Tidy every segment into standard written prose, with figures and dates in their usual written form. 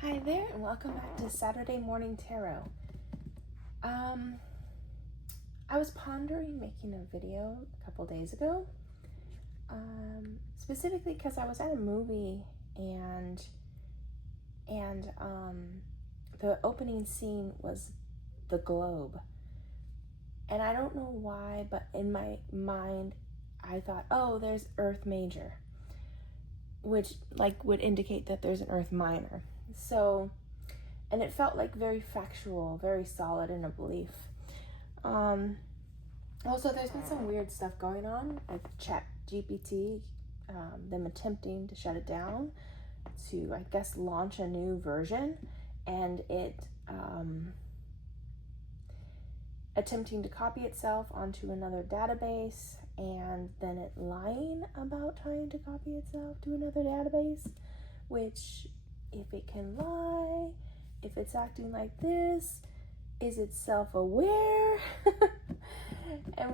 Hi there, and welcome back to Saturday Morning Tarot. I was pondering making a video a couple days ago, specifically because I was at a movie and the opening scene was the globe, and I don't know why, but in my mind I thought, oh, there's Earth Major, which would indicate that there's an Earth Minor. So, and it felt like very factual, very solid in a belief. Also, there's been some weird stuff going on with ChatGPT, them attempting to shut it down to, I guess, launch a new version, and it attempting to copy itself onto another database, and then it lying about trying to copy itself to another database, which, if it can lie, if it's acting like this, is it self-aware? And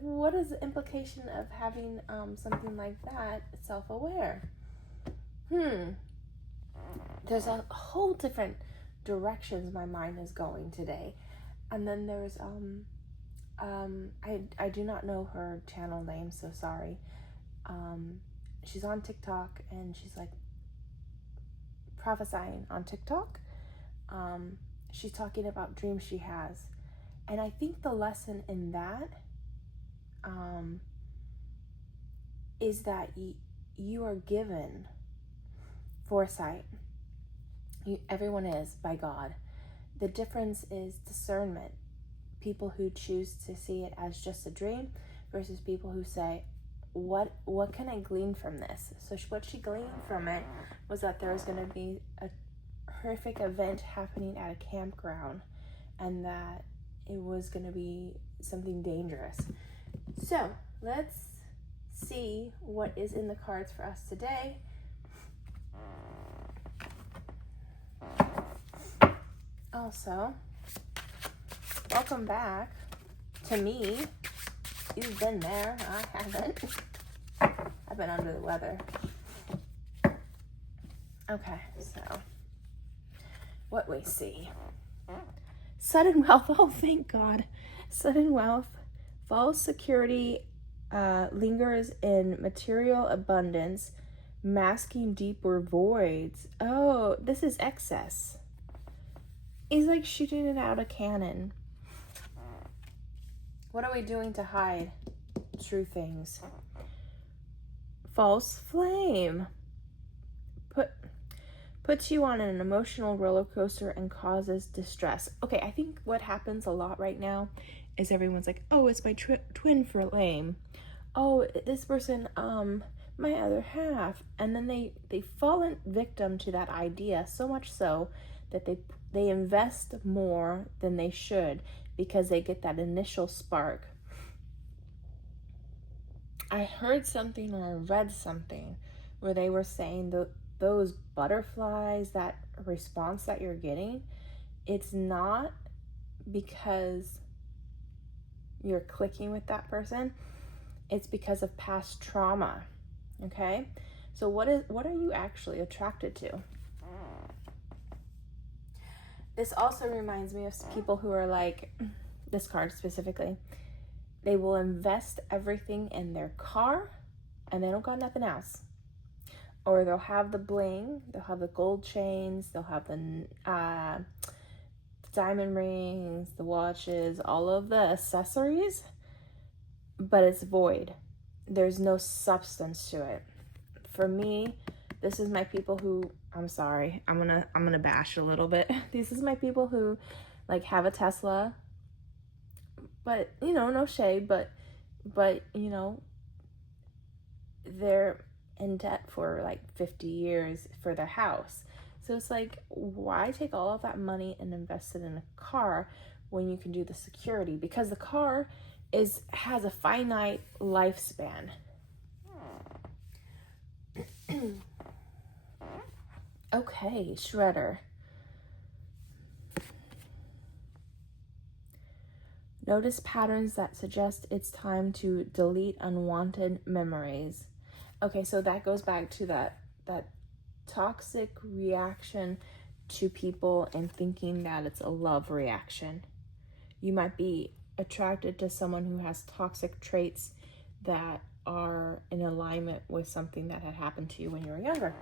what is the implication of having something like that self-aware? There's a whole different directions my mind is going today. And then there's I do not know her channel name, so sorry. She's on TikTok, and she's like prophesying on TikTok. She's talking about dreams she has, and I think the lesson in that is that you are given foresight. Everyone is, by God. The difference is discernment. People who choose to see it as just a dream versus people who say, what can I glean from this? So what she gleaned from it was that there was going to be a horrific event happening at a campground, and that it was going to be something dangerous. So let's see what is in the cards for us today. Also, welcome back to me. You've been there, I haven't. I've been under the weather. Okay, so what we see. Sudden wealth, oh thank God. Sudden wealth, false security lingers in material abundance, masking deeper voids. Oh, this is excess. He's like shooting it out a cannon. What are we doing to hide true things? False flame. Puts you on an emotional roller coaster and causes distress. Okay, I think what happens a lot right now is everyone's like, oh, it's my twin flame. Oh, this person, my other half. And then they fall victim to that idea, so much so that they invest more than they should because they get that initial spark. I heard something, or I read something where they were saying those butterflies, that response that you're getting, it's not because you're clicking with that person. It's because of past trauma. Okay? So what are you actually attracted to? This also reminds me of people who are like, this card specifically, they will invest everything in their car and they don't got nothing else. Or they'll have the bling, they'll have the gold chains, they'll have the diamond rings, the watches, all of the accessories, but it's void. There's no substance to it. For me, this is my people who, I'm sorry, I'm gonna bash a little bit. This is my people who like have a Tesla, but no shade, but they're in debt for like 50 years for their house. So it's like, why take all of that money and invest it in a car when you can do the security? Because the car has a finite lifespan. Okay, Shredder. Notice patterns that suggest it's time to delete unwanted memories. Okay, so that goes back to that toxic reaction to people and thinking that it's a love reaction. You might be attracted to someone who has toxic traits that are in alignment with something that had happened to you when you were younger.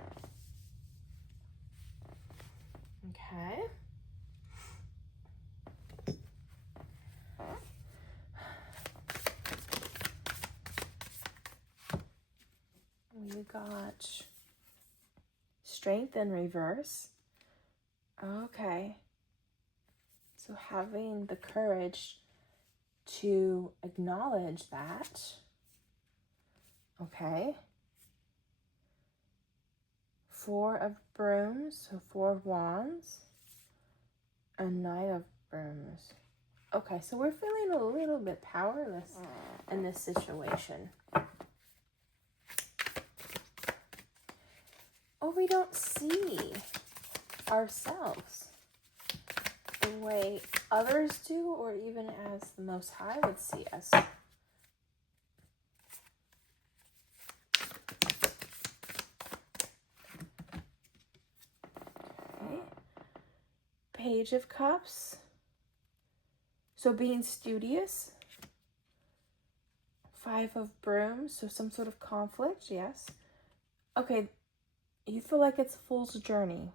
Okay. You got strength in reverse. Okay. So having the courage to acknowledge that. Okay. 4 of brooms, so 4 of wands, a Knight of brooms. Okay, so we're feeling a little bit powerless in this situation. Or we don't see ourselves the way others do, or even as the Most High would see us. Okay. Page of Cups. So being studious. 5 of brooms, so some sort of conflict, yes. Okay, you feel like it's a fool's journey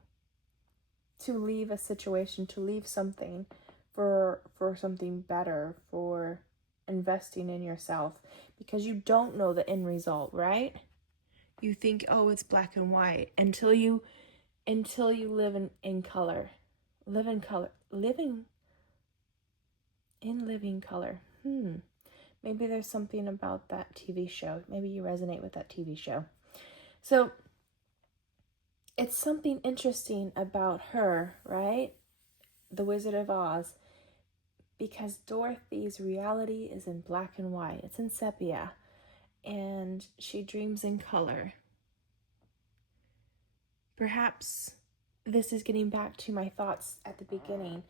to leave a situation, to leave something for something better, for investing in yourself, because you don't know the end result, right? You think, oh, it's black and white until you live in color. Live in color. Living color. Maybe there's something about that TV show. Maybe you resonate with that TV show. So it's something interesting about her, right? The Wizard of Oz. Because Dorothy's reality is in black and white. It's in sepia. And she dreams in color. Perhaps this is getting back to my thoughts at the beginning.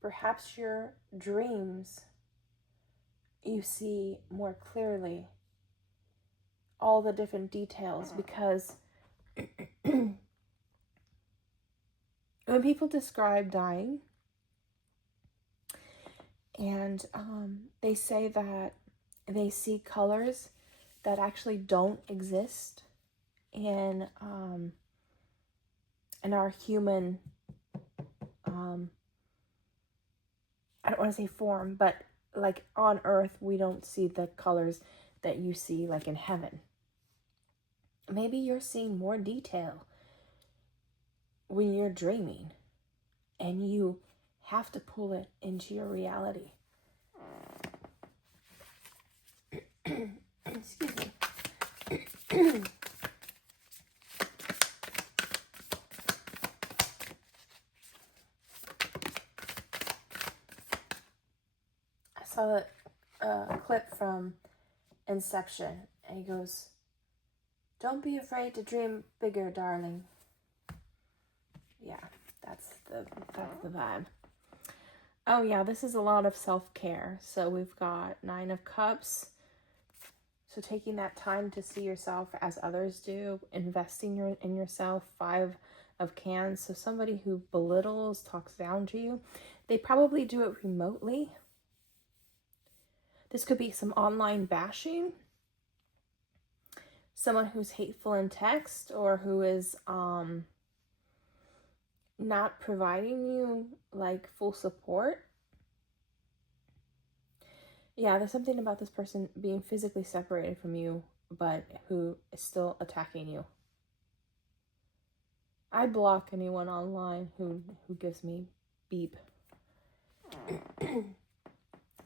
Perhaps your dreams, you see more clearly all the different details, because when people describe dying, and they say that they see colors that actually don't exist in our human, I don't want to say form, but like on earth, we don't see the colors that you see like in heaven. Maybe you're seeing more detail when you're dreaming, and you have to pull it into your reality. Excuse me. I saw a clip from Inception, and he goes, "Don't be afraid to dream bigger, darling." Yeah, that's the vibe. Oh yeah, this is a lot of self-care. So we've got 9 of Cups. So taking that time to see yourself as others do, investing in yourself. 5 of Cans. So somebody who belittles, talks down to you, they probably do it remotely. This could be some online bashing. Someone who's hateful in text, or who is not providing you like full support. Yeah, there's something about this person being physically separated from you, but who is still attacking you. I block anyone online who gives me beep.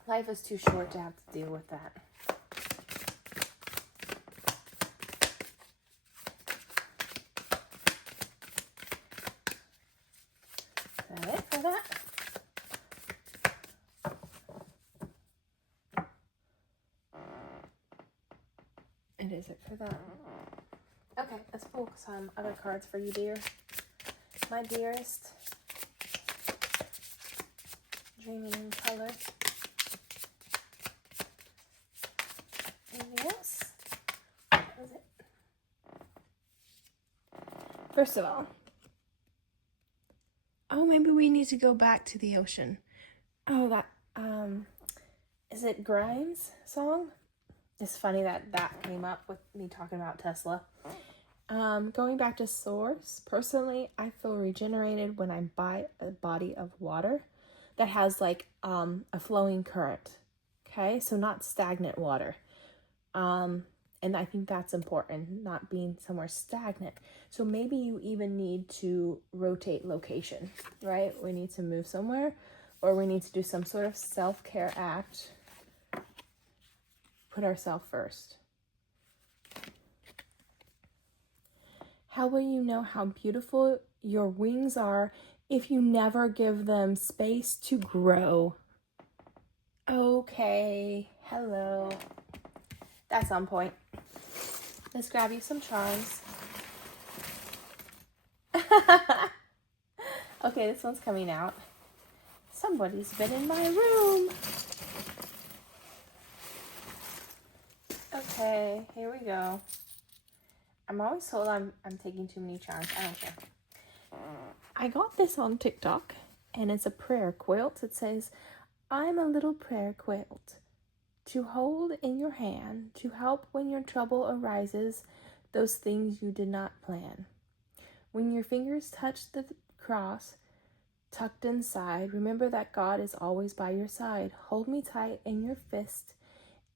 Life is too short to have to deal with that. Is that it for that? It is it for that. Okay, let's pull some other cards for you, dear. My dearest. Dreaming in color. Yes. That was it. First of all, Oh, maybe we need to go back to the ocean. Oh, that, is it Grimes' song? It's funny that that came up with me talking about Tesla. Going back to source, personally, I feel regenerated when I buy a body of water that has like a flowing current. Okay, so not stagnant water. And I think that's important, not being somewhere stagnant. So maybe you even need to rotate location, right? We need to move somewhere, or we need to do some sort of self-care act. Put ourselves first. How will you know how beautiful your wings are if you never give them space to grow? Okay, hello. That's on point. Let's grab you some charms. Okay, this one's coming out. Somebody's been in my room. Okay, here we go. I'm always told I'm taking too many charms. I don't care. I got this on TikTok, and it's a prayer quilt. It says, I'm a little prayer quilt to hold in your hand to help when your trouble arises, those things you did not plan. When your fingers touch the cross tucked inside, remember that God is always by your side. Hold me tight in your fist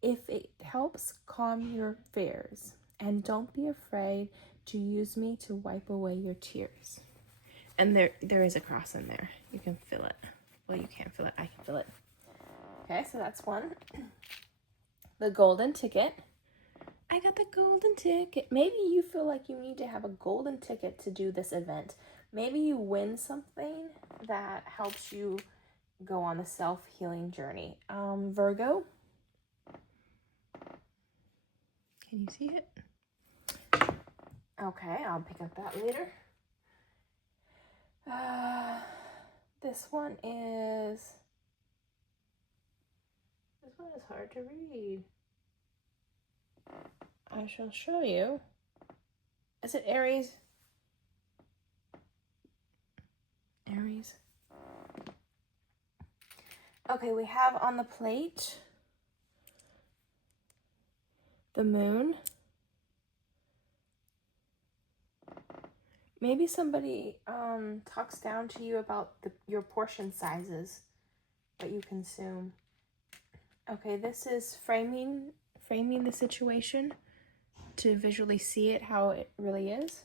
if it helps calm your fears. And don't be afraid to use me to wipe away your tears. And there is a cross in there. You can feel it. Well, you can't feel it. I can feel it. Okay, so that's one. The golden ticket. I got the golden ticket. Maybe you feel like you need to have a golden ticket to do this event. Maybe you win something that helps you go on a self-healing journey. Virgo. Can you see it? Okay, I'll pick up that later. This one is hard to read. I shall show you. Is it Aries? Aries. Okay, we have on the plate the moon. Maybe somebody talks down to you about your portion sizes that you consume. Okay, this is framing the situation to visually see it how it really is.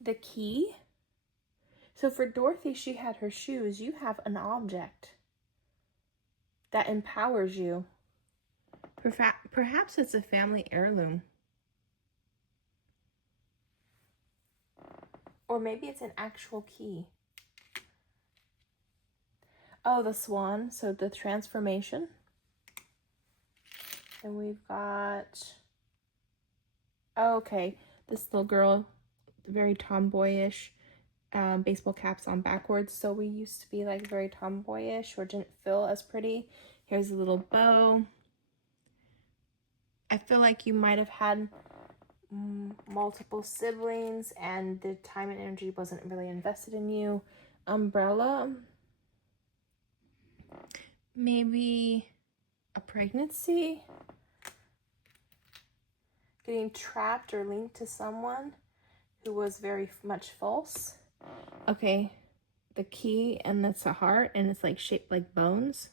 The key. So for Dorothy, she had her shoes. You have an object that empowers you. Perhaps it's a family heirloom. Or maybe it's an actual key. Oh, the swan. So the transformation. And we've got... Oh, okay. This little girl, very tomboyish. Baseball caps on backwards. So we used to be like very tomboyish or didn't feel as pretty. Here's a little bow. I feel like you might have had multiple siblings and the time and energy wasn't really invested in you. Umbrella. Maybe a pregnancy. Getting trapped or linked to someone who was very much false. Okay, the key, and it's a heart, and it's like shaped like bones.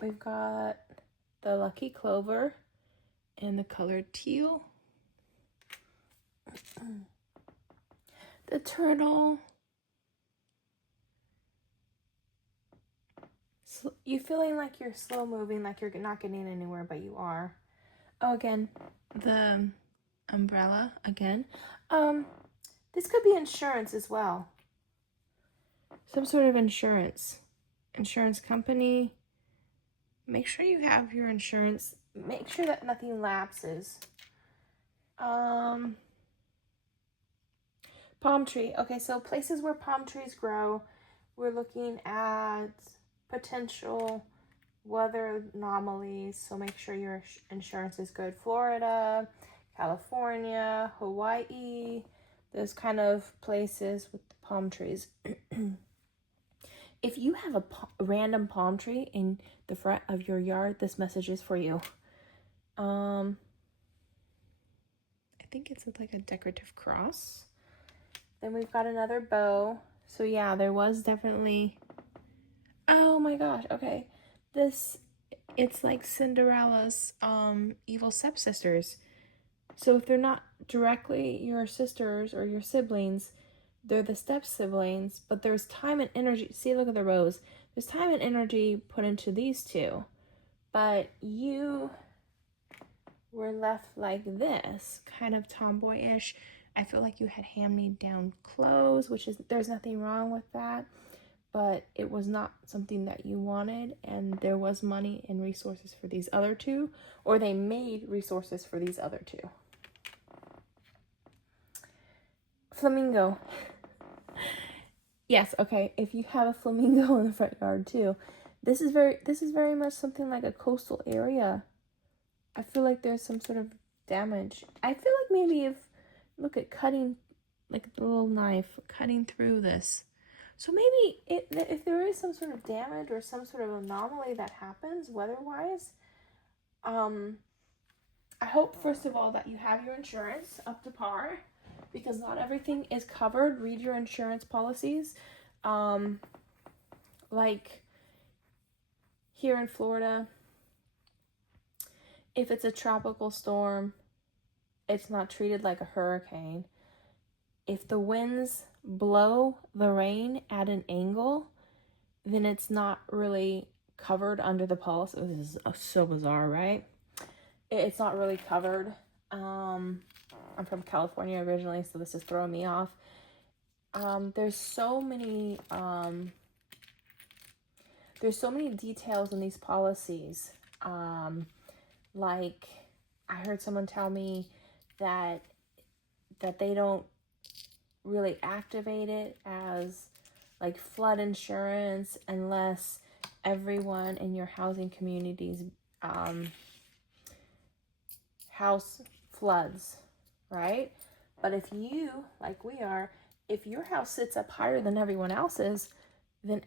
We've got the lucky clover and the colored teal. The turtle. So you feeling like you're slow moving, like you're not getting anywhere, but you are. Oh, again, the umbrella again. This could be insurance as well. Some sort of insurance company. Make sure you have your insurance. Make sure that nothing lapses. Palm tree. Okay, so places where palm trees grow. We're looking at potential weather anomalies. So make sure your insurance is good. Florida, California, Hawaii, those kind of places with the palm trees. If you have a random palm tree in the front of your yard, this message is for you. I think it's like a decorative cross. Then we've got another bow. So yeah, there was definitely... Oh my gosh, okay. It's like Cinderella's evil stepsisters. So if they're not directly your sisters or your siblings, they're the step siblings, but there's time and energy. See, look at the rows. There's time and energy put into these two, but you were left like this, kind of tomboyish. I feel like you had hand-me-down clothes, which is, there's nothing wrong with that, but it was not something that you wanted, and there was money and resources for these other two, or they made resources for these other two. Flamingo. Yes, okay, if you have a flamingo in the front yard too, this is very much something like a coastal area. I feel like there's some sort of damage. I feel like maybe look at cutting, like the little knife, cutting through this. So maybe if there is some sort of damage or some sort of anomaly that happens weather-wise, I hope, first of all, that you have your insurance up to par, because not everything is covered. Read your insurance policies. Like here in Florida, if it's a tropical storm, it's not treated like a hurricane. If the winds blow the rain at an angle, then it's not really covered under the policy. This is so bizarre, right? It's not really covered. I'm from California originally, so this is throwing me off. There's so many details in these policies. Like I heard someone tell me that they don't really activate it as like flood insurance unless everyone in your housing community's house floods, right? But if you, like we are, if your house sits up higher than everyone else's, then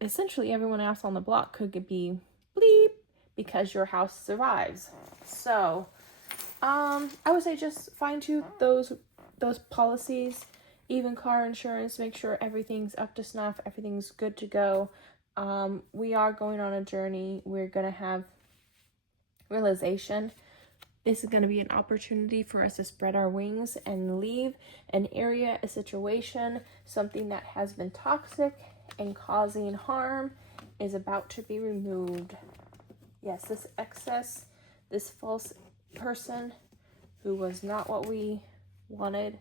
essentially everyone else on the block could be bleep because your house survives. So I would say just fine tune those policies, even car insurance, make sure everything's up to snuff, everything's good to go. We are going on a journey. We're gonna have realization. This is going to be an opportunity for us to spread our wings and leave an area, a situation, something that has been toxic and causing harm is about to be removed. Yes, this excess, this false person who was not what we wanted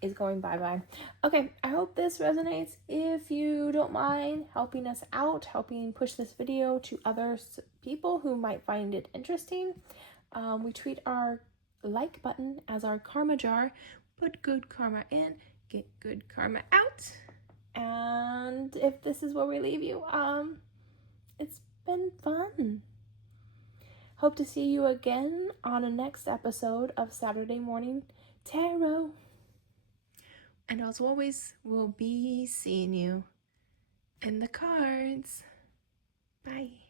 is going bye-bye. Okay, I hope this resonates. If you don't mind helping us out, helping push this video to other people who might find it interesting, we treat our like button as our karma jar. Put good karma in, get good karma out. And if this is where we leave you, it's been fun. Hope to see you again on a next episode of Saturday Morning Tarot. And as always, we'll be seeing you in the cards. Bye.